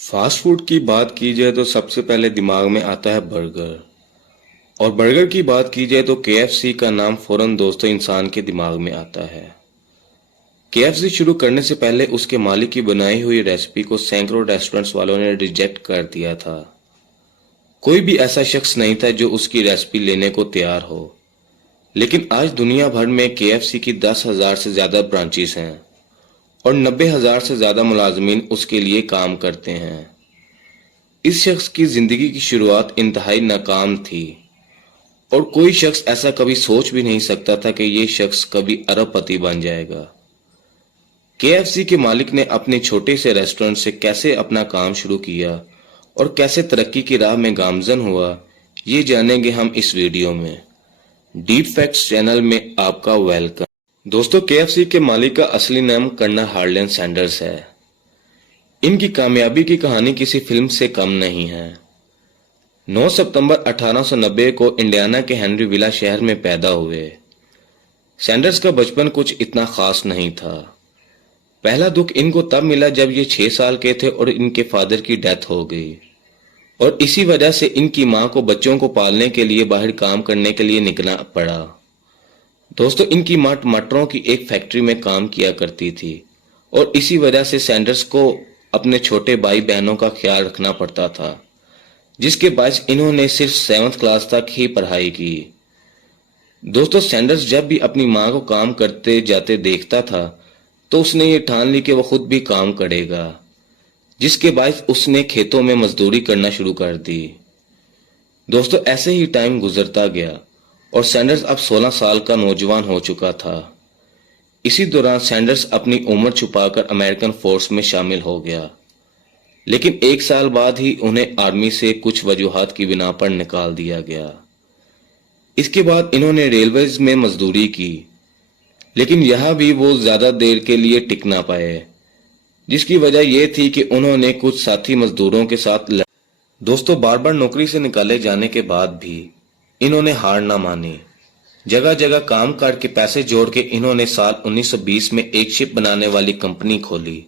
Fast food کی بات کی جائے تو سب سے پہلے دماغ میں آتا ہے برگر۔ اور برگر کی بات کی جائے تو KFC کا نام فوراً دوستوں انسان کے دماغ میں آتا ہے۔ KFC شروع کرنے سے پہلے اس کے مالک کی بنائی ہوئی ریسپی کو سینکڑوں ریسٹورنٹس والوں نے ریجیکٹ کر دیا تھا۔ کوئی بھی ایسا شخص نہیں تھا جو اس کی ریسپی لینے کو تیار ہو۔ لیکن آج دنیا بھر میں KFC کی 10,000 سے زیادہ برانچز ہیں اور 90,000 سے زیادہ ملازمین اس کے لیے کام کرتے ہیں۔ اس شخص کی زندگی کی شروعات انتہائی ناکام تھی اور کوئی شخص ایسا کبھی سوچ بھی نہیں سکتا تھا کہ یہ شخص کبھی ارب پتی بن جائے گا۔ KFC کے مالک نے اپنے چھوٹے سے ریسٹورنٹ سے کیسے اپنا کام شروع کیا اور کیسے ترقی کی راہ میں گامزن ہوا، یہ جانیں گے ہم اس ویڈیو میں۔ ڈیپ فیکٹس چینل میں آپ کا ویلکم۔ دوستو، KFC کے مالک کا اصلی نام کرنل ہارلین سینڈرز ہے۔ ان کی کامیابی کی کہانی کسی فلم سے کم نہیں ہے۔ 9 ستمبر 1890 کو انڈیانا کے ہنری ولا شہر میں پیدا ہوئے۔ سینڈرز کا بچپن کچھ اتنا خاص نہیں تھا۔ پہلا دکھ ان کو تب ملا جب یہ 6 سال کے تھے اور ان کے فادر کی ڈیتھ ہو گئی، اور اسی وجہ سے ان کی ماں کو بچوں کو پالنے کے لیے باہر کام کرنے کے لیے نکلنا پڑا۔ دوستو، ان کی ماں ٹماٹروں کی ایک فیکٹری میں کام کیا کرتی تھی اور اسی وجہ سے سینڈرز کو اپنے چھوٹے بھائی بہنوں کا خیال رکھنا پڑتا تھا، جس کے باعث انہوں نے صرف 7ویں کلاس تک ہی پڑھائی کی۔ دوستو، سینڈرز جب بھی اپنی ماں کو کام کرتے جاتے دیکھتا تھا تو اس نے یہ ٹھان لی کہ وہ خود بھی کام کرے گا، جس کے باعث اس نے کھیتوں میں مزدوری کرنا شروع کر دی۔ دوستو، ایسے ہی ٹائم گزرتا گیا اور سینڈرز اب 16 سال کا نوجوان ہو چکا تھا۔ اسی دوران سینڈرز اپنی عمر چھپا کر امریکن فورس میں شامل ہو گیا، لیکن 1 سال بعد ہی انہیں آرمی سے کچھ وجوہات کی بنا پر نکال دیا گیا۔ اس کے بعد انہوں نے ریلویز میں مزدوری کی، لیکن یہاں بھی وہ زیادہ دیر کے لیے ٹک نہ پائے، جس کی وجہ یہ تھی کہ انہوں نے کچھ ساتھی مزدوروں کے ساتھ دوستو، بار بار نوکری سے نکالے جانے کے بعد بھی انہوں نے ہار نہ مانی۔ جگہ جگہ کام کر کے پیسے جوڑ کے انہوں نے سال 1920 میں ایک شپ بنانے والی کمپنی کھولی،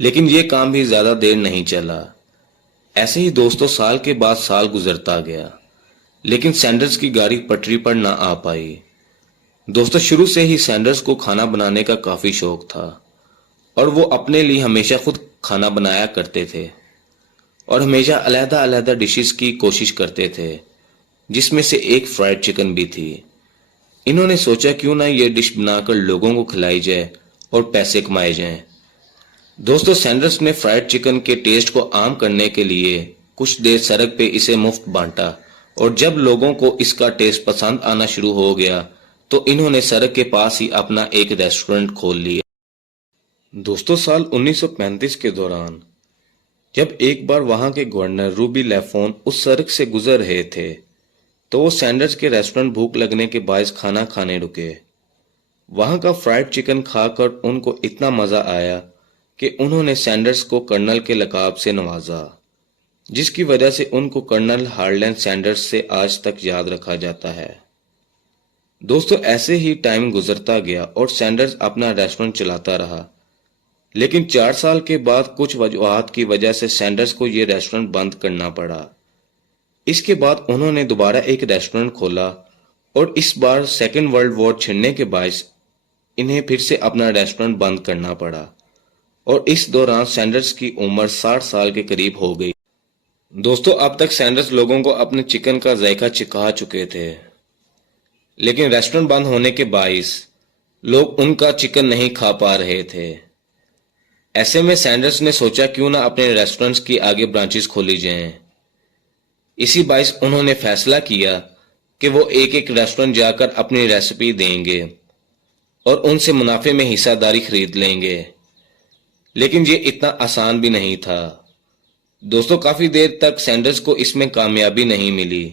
لیکن یہ کام بھی زیادہ دیر نہیں چلا۔ ایسے ہی دوستو، سال کے بعد سال گزرتا گیا، لیکن سینڈرز کی گاڑی پٹری پر نہ آ پائی۔ دوستو، شروع سے ہی سینڈرز کو کھانا بنانے کا کافی شوق تھا اور وہ اپنے لیے ہمیشہ خود کھانا بنایا کرتے تھے اور ہمیشہ علیحدہ علیحدہ ڈشز کی کوشش کرتے تھے، جس میں سے ایک فرائیڈ چکن بھی تھی۔ انہوں نے سوچا کیوں نہ یہ ڈش بنا کر لوگوں کو کھلائی جائے اور پیسے کمائے جائیں۔ دوستو، سینڈرز نے فرائیڈ چکن کے ٹیسٹ کو عام کرنے کے لیے کچھ دیر سڑک پہ اسے مفت بانٹا، اور جب لوگوں کو اس کا ٹیسٹ پسند آنا شروع ہو گیا تو انہوں نے سڑک کے پاس ہی اپنا ایک ریسٹورنٹ کھول لیا۔ دوستو، سال 1935 کے دوران جب ایک بار وہاں کے گورنر روبی لیفون اس سڑک سے گزر رہے تھے تو وہ سینڈرز کے ریسٹورنٹ بھوک لگنے کے باعث کھانا کھانے رکے۔ وہاں کا فرائیڈ چکن کھا کر ان کو اتنا مزہ آیا کہ انہوں نے سینڈرز کو کرنل کے لقب سے نوازا، جس کی وجہ سے ان کو کرنل ہارلین سینڈرز سے آج تک یاد رکھا جاتا ہے۔ دوستو، ایسے ہی ٹائم گزرتا گیا اور سینڈرز اپنا ریسٹورنٹ چلاتا رہا، لیکن 4 سال کے بعد کچھ وجوہات کی وجہ سے سینڈرز کو یہ ریسٹورنٹ بند کرنا پڑا۔ اس کے بعد انہوں نے دوبارہ ایک ریسٹورنٹ کھولا اور اس بار سیکنڈ ورلڈ وار چھڑنے کے باعث انہیں پھر سے اپنا ریسٹورنٹ بند کرنا پڑا، اور اس دوران سینڈرز کی عمر 60 سال کے قریب ہو گئی۔ دوستو، اب تک سینڈرز لوگوں کو اپنے چکن کا ذائقہ چکھا چکے تھے، لیکن ریسٹورنٹ بند ہونے کے باعث لوگ ان کا چکن نہیں کھا پا رہے تھے۔ ایسے میں سینڈرز نے سوچا کیوں نہ اپنے ریسٹورنٹس کی آگے برانچز کھولی جائیں۔ اسی باعث انہوں نے فیصلہ کیا کہ وہ ایک ایک ریسٹورنٹ جا کر اپنی ریسپی دیں گے اور ان سے منافع میں حصہ داری خرید لیں گے، لیکن یہ اتنا آسان بھی نہیں تھا۔ دوستو، کافی دیر تک سینڈرز کو اس میں کامیابی نہیں ملی۔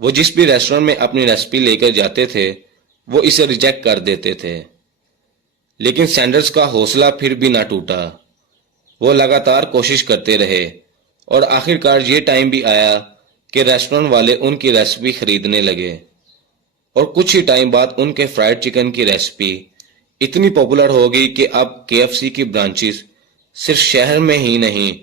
وہ جس بھی ریسٹورنٹ میں اپنی ریسپی لے کر جاتے تھے وہ اسے ریجیکٹ کر دیتے تھے، لیکن سینڈرز کا حوصلہ پھر بھی نہ ٹوٹا۔ وہ لگاتار کوشش کرتے رہے اور آخرکار یہ ٹائم بھی آیا کہ ریسٹورنٹ والے ان کی ریسپی خریدنے لگے، اور کچھ ہی ٹائم بعد ان کے فرائیڈ چکن کی ریسپی اتنی پاپولر ہو گئی کہ اب KFC کی برانچز صرف شہر میں ہی نہیں